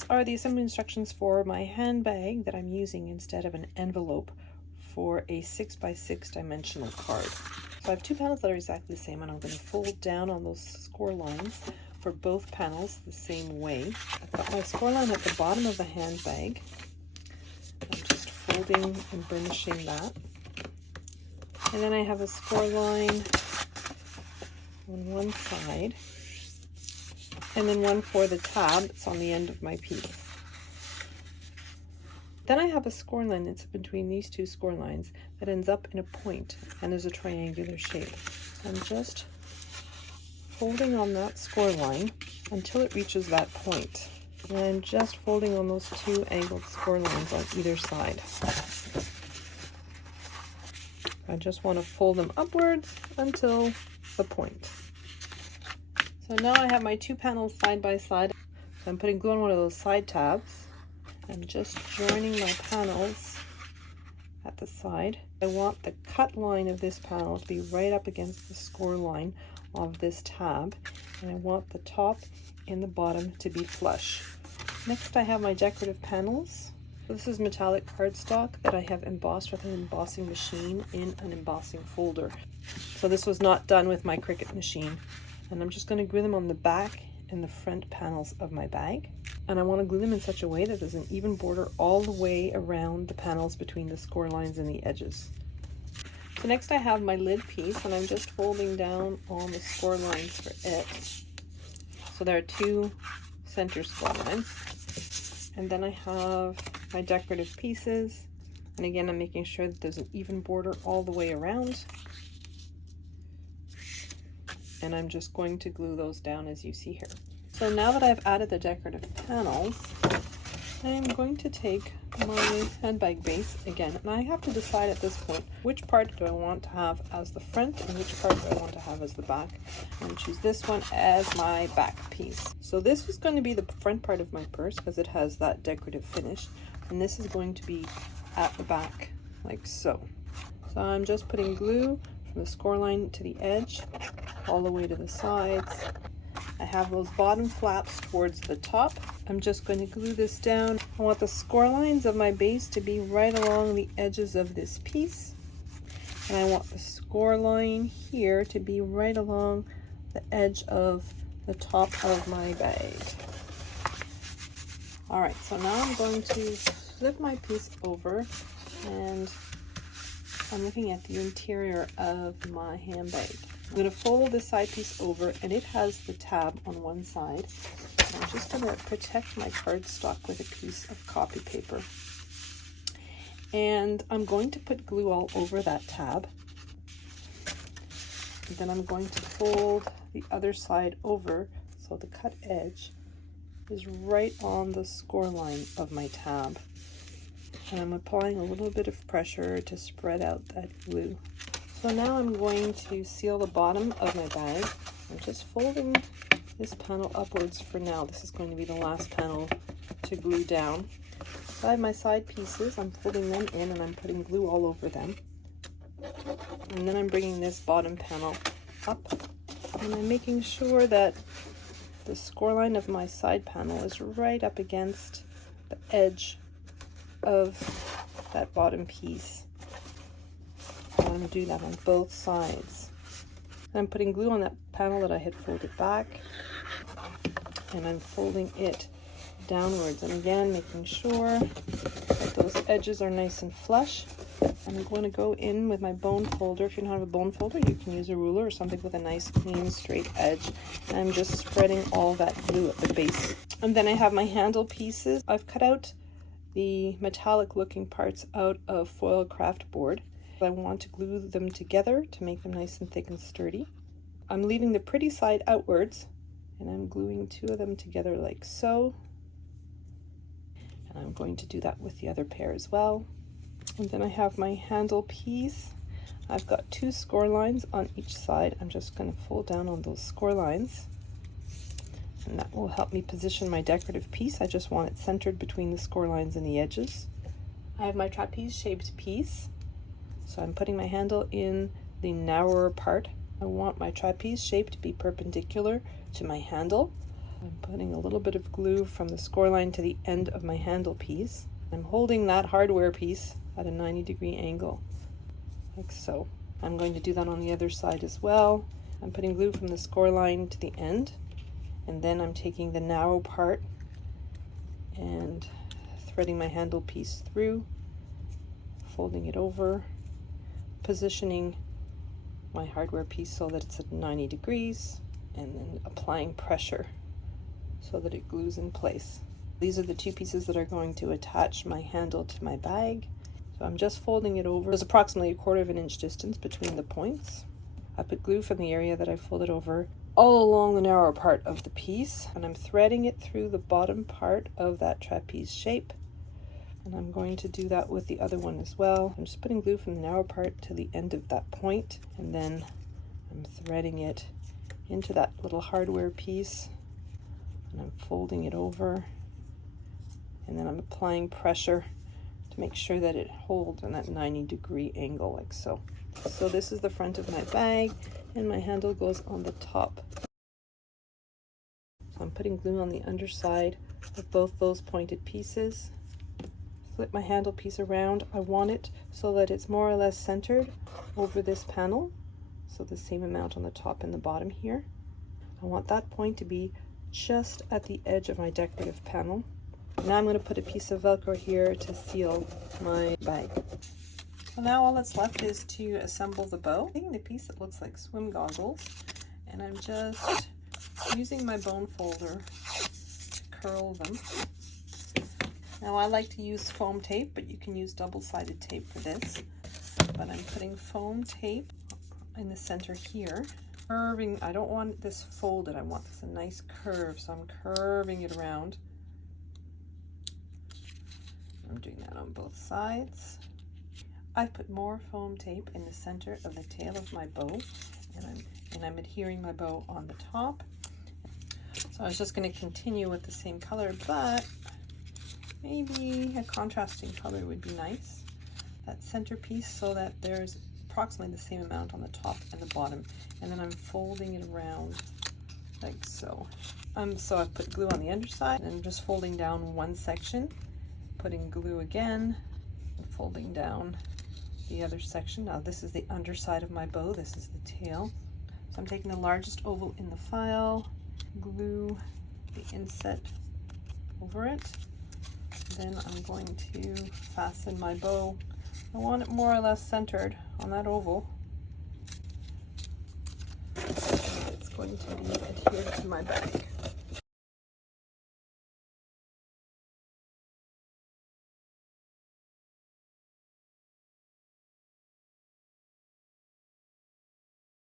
these are the assembly instructions for my handbag that I'm using instead of an envelope for a 6x6 dimensional card. So I have two panels that are exactly the same, and I'm going to fold down on those score lines for both panels the same way. I've got my score line at the bottom of the handbag. I'm just folding and burnishing that. And then I have a score line on one side, and then one for the tab that's on the end of my piece. Then I have a score line that's between these two score lines that ends up in a point, and there's a triangular shape. I'm just folding on that score line until it reaches that point. And I'm just folding on those two angled score lines on either side. I just want to fold them upwards until the point. So now I have my two panels side by side. So I'm putting glue on one of those side tabs. I'm just joining my panels at the side. I want the cut line of this panel to be right up against the score line of this tab, and I want the top and the bottom to be flush. Next, I have my decorative panels. So this is metallic cardstock that I have embossed with an embossing machine in an embossing folder. So this was not done with my Cricut machine, and I'm just going to glue them on the back and the front panels of my bag. And I want to glue them in such a way that there's an even border all the way around the panels between the score lines and the edges. So next I have my lid piece, and I'm just folding down on the score lines for it. So there are two center score lines. And then I have my decorative pieces. And again, I'm making sure that there's an even border all the way around. And I'm just going to glue those down as you see here. So now that I've added the decorative panels, I'm going to take my handbag base again, and I have to decide at this point which part do I want to have as the front and which part do I want to have as the back. I'm going to choose this one as my back piece. So this is going to be the front part of my purse because it has that decorative finish, and this is going to be at the back like so. So I'm just putting glue from the score line to the edge all the way to the sides. I have those bottom flaps towards the top. I'm just going to glue this down. I want the score lines of my base to be right along the edges of this piece. And I want the score line here to be right along the edge of the top of my bag. All right, so now I'm going to flip my piece over, and I'm looking at the interior of my handbag. I'm going to fold this side piece over, and it has the tab on one side. And I'm just going to protect my cardstock with a piece of copy paper. And I'm going to put glue all over that tab. And then I'm going to fold the other side over so the cut edge is right on the score line of my tab. And I'm applying a little bit of pressure to spread out that glue. So now I'm going to seal the bottom of my bag. I'm just folding this panel upwards for now. This is going to be the last panel to glue down. So I have my side pieces. I'm folding them in, and I'm putting glue all over them. And then I'm bringing this bottom panel up, and I'm making sure that the score line of my side panel is right up against the edge of that bottom piece. I'm going to do that on both sides. I'm putting glue on that panel that I had folded back, and I'm folding it downwards, and again making sure that those edges are nice and flush. And I'm going to go in with my bone folder. If you don't have a bone folder, you can use a ruler or something with a nice clean straight edge. And I'm just spreading all that glue at the base. And then I have my handle pieces. I've cut out the metallic looking parts out of foil craft board. I want to glue them together to make them nice and thick and sturdy. I'm leaving the pretty side outwards, and I'm gluing two of them together like so. And I'm going to do that with the other pair as well. And then I have my handle piece. I've got two score lines on each side. I'm just going to fold down on those score lines, and that will help me position my decorative piece. I just want it centered between the score lines and the edges. I have my trapeze shaped piece. So I'm putting my handle in the narrower part. I want my trapeze shape to be perpendicular to my handle. I'm putting a little bit of glue from the score line to the end of my handle piece. I'm holding that hardware piece at a 90-degree angle, like so. I'm going to do that on the other side as well. I'm putting glue from the score line to the end, and then I'm taking the narrow part and threading my handle piece through, folding it over, positioning my hardware piece so that it's at 90 degrees, and then applying pressure so that it glues in place. These are the two pieces that are going to attach my handle to my bag. So I'm just folding it over. There's approximately 1/4 of an inch distance between the points. I put glue from the area that I folded over all along the narrow part of the piece, and I'm threading it through the bottom part of that trapeze shape. And I'm going to do that with the other one as well. I'm just putting glue from the narrow part to the end of that point, and then I'm threading it into that little hardware piece, and I'm folding it over, and then I'm applying pressure to make sure that it holds in that 90-degree angle, like so. So this is the front of my bag, and my handle goes on the top. So I'm putting glue on the underside of both those pointed pieces. Flip my handle piece around. I want it so that it's more or less centered over this panel, so the same amount on the top and the bottom here. I want that point to be just at the edge of my decorative panel. Now I'm going to put a piece of Velcro here to seal my bag. So now all that's left is to assemble the bow. I'm taking the piece that looks like swim goggles, and I'm just using my bone folder to curl them. Now I like to use foam tape, but you can use double-sided tape for this. But I'm putting foam tape in the center here. Curving, I don't want this folded, I want this a nice curve, so I'm curving it around. I'm doing that on both sides. I've put more foam tape in the center of the tail of my bow, and I'm adhering my bow on the top. So I was just going to continue with the same color, but maybe a contrasting color would be nice. That centerpiece, so that there's approximately the same amount on the top and the bottom, and then I'm folding it around like so. So I've put glue on the underside, and I'm just folding down one section, putting glue again, and folding down the other section. Now this is the underside of my bow, this is the tail. So I'm taking the largest oval in the file, glue the inset over it, then I'm going to fasten my bow. I want it more or less centered on that oval. It's going to be adhered to my bag.